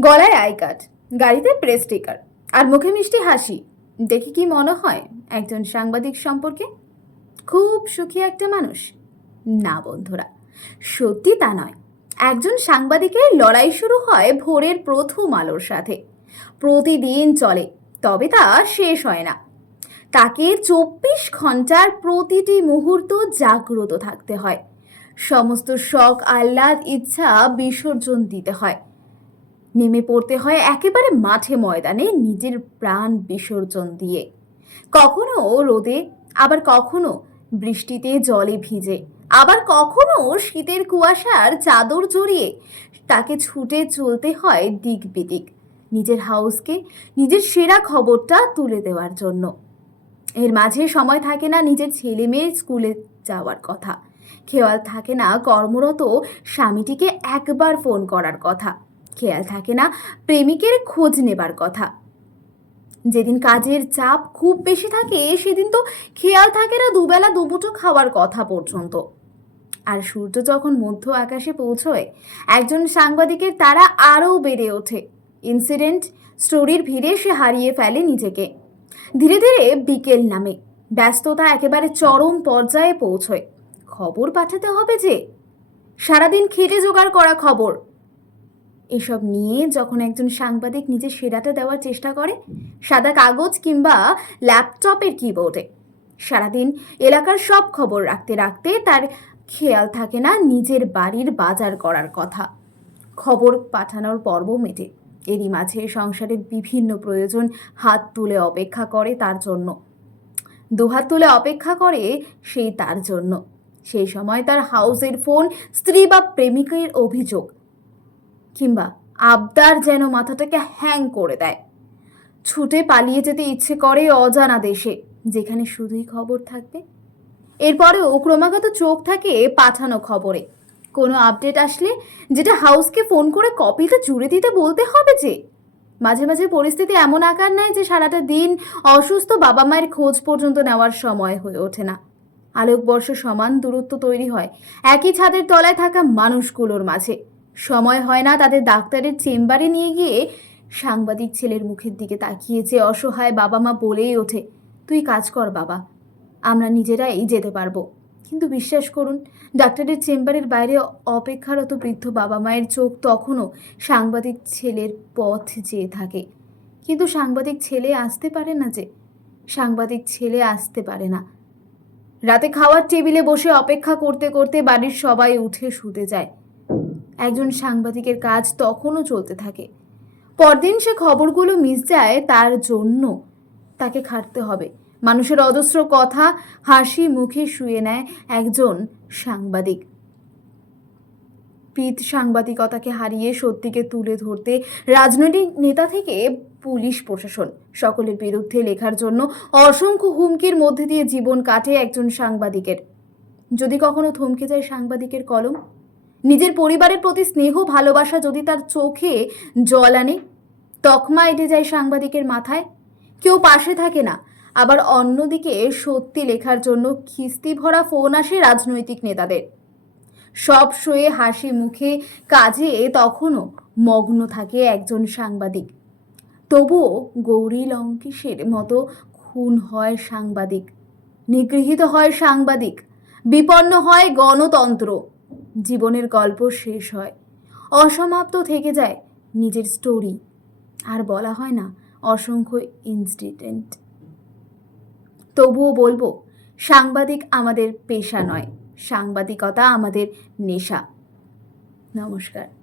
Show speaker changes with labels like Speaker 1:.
Speaker 1: গলায় I card, গাড়িতে press sticker আর মুখে মিষ্টি হাসি। দেখি কি মনে হয় একজন সাংবাদিক সম্পর্কে? খুব সুখী একটা মানুষ। না বন্ধুরা, সত্যি তা নয়। একজন সাংবাদিকের লড়াই শুরু হয় ভোরের প্রথম আলোর সাথে। প্রতিদিন চলে, তবে তা শেষ হয় না। তাকে চব্বিশ ঘণ্টার প্রতিটি মুহূর্ত জাগ্রত থাকতে হয়। সমস্ত শখ, আহ্লাদ, ইচ্ছা বিসর্জন দিতে হয়। নেমে পড়তে হয় একেবারে মাঠে ময়দানে নিজের প্রাণ বিসর্জন দিয়ে। কখনো রোদে, আবার কখনো বৃষ্টিতে জলে ভিজে, আবার কখনো শীতের কুয়াশার চাদর জড়িয়ে তাকে ছুটে চলতে হয় দিক বিদিক, নিজের হাউসকে, নিজের সেরা খবরটা তুলে দেওয়ার জন্য। এর মাঝে সময় থাকে না নিজের ছেলে মেয়ের স্কুলে যাওয়ার কথা। খেয়াল থাকে না কর্মরত স্বামীটিকে একবার ফোন করার কথা। খেয়াল থাকে না, প্রেমিকের খোঁজ নেবার কথা। যেদিন কাজের চাপ খুব বেশি থাকে, সেদিন তো খেয়াল থাকে না দুবেলা দুমুঠো খাওয়ার কথা পর্যন্ত। আর সূর্য যখন মধ্য আকাশে পৌঁছয়, একজন সাংবাদিকের তারা আরও বেড়ে ওঠে। ইনসিডেন্ট স্টোরির ভিড়ে সে হারিয়ে ফেলে নিজেকে। ধীরে ধীরে বিকেল নামে, ব্যস্ততা একেবারে চরম পর্যায়ে পৌঁছয়। খবর পাঠাতে হবে যে, সারাদিন খেটে জোগাড় করা খবর এসব নিয়ে যখন একজন সাংবাদিক নিজের সেরাটা দেওয়ার চেষ্টা করে, সাদা কাগজ কিংবা ল্যাপটপের কিবোর্ডে সারাদিন এলাকার সব খবর রাখতে রাখতে তার খেয়াল থাকে না নিজের বাড়ির বাজার করার কথা। খবর পাঠানোর পর্ব মেটে। এরই মাঝে সংসারের বিভিন্ন প্রয়োজন হাত তুলে অপেক্ষা করে তার জন্য। দুহাত তুলে অপেক্ষা করে সেই তার জন্য। সেই সময় তার হাউসের ফোন স্ত্রী বা প্রেমিকের অভিযোগ। কিংবা আবদার যেন মাথাটাকে হ্যাং করে দেয়। ছুটে পালিয়ে যেতে ইচ্ছে করে অজানা দেশে, যেখানে শুধুই খবর থাকবে। এরপরেও ক্রমাগত চোখ থাকে পাঠানো খবরে। কোনো আপডেট আসলে যেটা হাউসকে ফোন করে কপিটা জুড়ে দিতে বলতে হবে যে, মাঝে মাঝে পরিস্থিতি এমন আকার নেয় যে সারাটা দিন অসুস্থ বাবা মায়ের খোঁজ পর্যন্ত নেওয়ার সময় হয়ে ওঠে না। আলোকবর্ষ সমান দূরত্ব তৈরি হয়। একই ছাদের তলায় থাকা মানুষগুলোর মাঝে। সময় হয় না তাদের ডাক্তারের চেম্বারে নিয়ে গিয়ে। সাংবাদিক ছেলের মুখের দিকে তাকিয়ে যে অসহায় বাবা মা বলেই ওঠে, তুই কাজ কর বাবা, আমরা নিজেরাই যেতে পারব। কিন্তু বিশ্বাস করুন, ডাক্তারের চেম্বারের বাইরে অপেক্ষারত বৃদ্ধ বাবা মায়ের চোখ তখনও সাংবাদিক ছেলের পথ চেয়ে থাকে। কিন্তু সাংবাদিক ছেলে আসতে পারে না যে, সাংবাদিক ছেলে আসতে পারে না। রাতে খাওয়ার টেবিলে বসে অপেক্ষা করতে করতে বাড়ির সবাই উঠে শুতে যায়। একজন সাংবাদিকের কাজ তখনও চলতে থাকে। পরদিন সে খবরগুলো মিস যায় তার জন্য তাকে খাটতে হবে। মানুষের অজস্র কথা হাসি মুখে শুয়ে নেয় একজন সাংবাদিক। পিত সাংবাদিকতাকে হারিয়ে সত্যিকে তুলে ধরতে রাজনৈতিক নেতা থেকে পুলিশ প্রশাসন। সকলের বিরুদ্ধে লেখার জন্য অসংখ্য হুমকির মধ্যে দিয়ে জীবন কাটে একজন সাংবাদিকের। যদি কখনো থমকে যায় সাংবাদিকের কলম নিজের পরিবারের প্রতি স্নেহ, ভালোবাসা যদি তার চোখে জল আনে, তকমা এঁটে যায় সাংবাদিকের মাথায়, কেউ পাশে থাকে না। আবার অন্যদিকে সত্যি লেখার জন্য খিস্তি ভরা ফোন আসে রাজনৈতিক নেতাদের। সব শোয়ে হাসি মুখে কাজে তখনও মগ্ন থাকে একজন সাংবাদিক। তবুও গৌরী লঙ্কেশের মতো খুন হয় সাংবাদিক, নিগৃহীত হয় সাংবাদিক, বিপন্ন হয় গণতন্ত্র। জীবনের গল্প শেষ হয়। অসমাপ্ত থেকে যায় নিজের স্টোরি আর বলা হয় না, অসংখ্য ইনসিডেন্ট তবুও বলব, সাংবাদিক আমাদের পেশা নয়, সাংবাদিকতা আমাদের নেশা। নমস্কার।